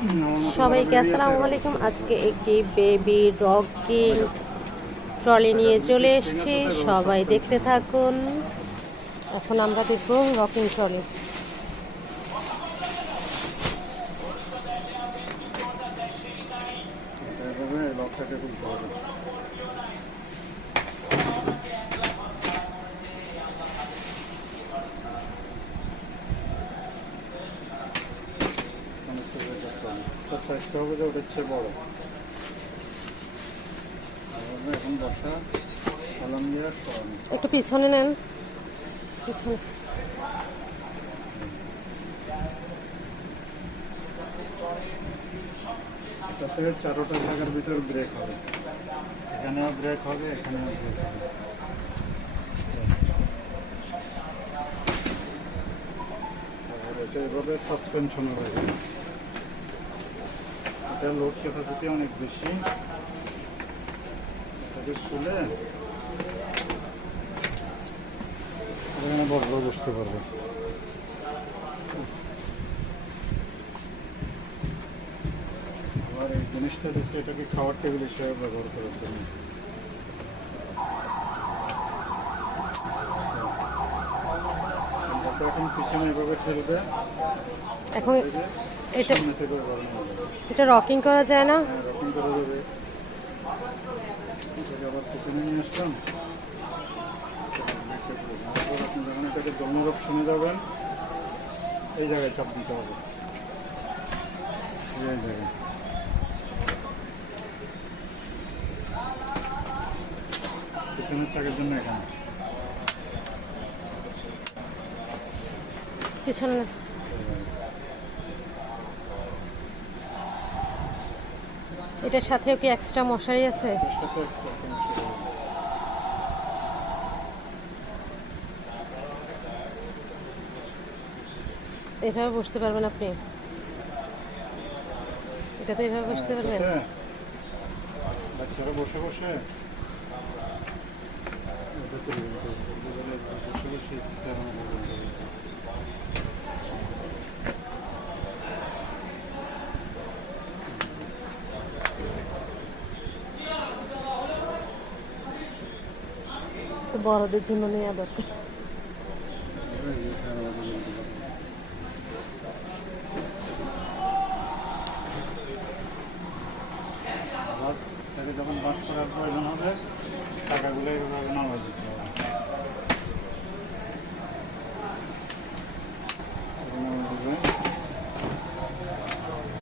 সবাইকে আসসালামু আলাইকুম। আজকে একটি বেবি রকিং ট্রলি নিয়ে চলে এসেছি, সবাই দেখতে থাকুন। এখন আমরা দেখব রকিং ট্রলি। সাইজটা হবে যে ওটা হচ্ছে বড়। এখন বসা কলম দিয়ে সরানো। একটু পিছনে নেন, পিছনে। তার থেকে চারোটা জায়গার ভিতর ব্রেক হবে, এখানেও ব্রেক হবে, এখানেও ব্রেক হবে। এটা এভাবে সাসপেনশন হয়ে যাবে। এটা লোড ক্যাপাসিটি অনেক বেশি, এটাকে খুলে এখানে বড় বসতে পারবে। আবার এই জিনিসটা দিচ্ছে, এটাকে খাওয়ার টেবিল হিসেবে ব্যবহার করার জন্য। এখন পিছনে এভাবে ঠেলবে, এখন এটা সামনে থেকে গরম হবে। এটা রকিং করা যায় না? হ্যাঁ, রকম করা যাবে। এটাকে আবার পিছনে নিয়ে আসলাম। তারপর আপনি যখন এটাকে দমের অপশনে যাবেন, এই জায়গায় চাপ দিতে হবে, এই জায়গায়। পিছনের চাকের জন্য এখানে পিছনে। এটার সাথেও কি এক্সট্রা মশারি আছে? এর সাথে extra connection হবে। এভাবে বসতে পারবেন আপনি? এটাতে এভাবে বসতে পারবেন? এটাতে বাচ্চারা বসে বসে এটাতে বসে বসে সেরকম করবে। তো বড়দের জন্য নেওয়া দরকার। তাকে যখন বাস করার প্রয়োজন হবে, টাকাগুলো এইভাবে নামাই দিতে হবে।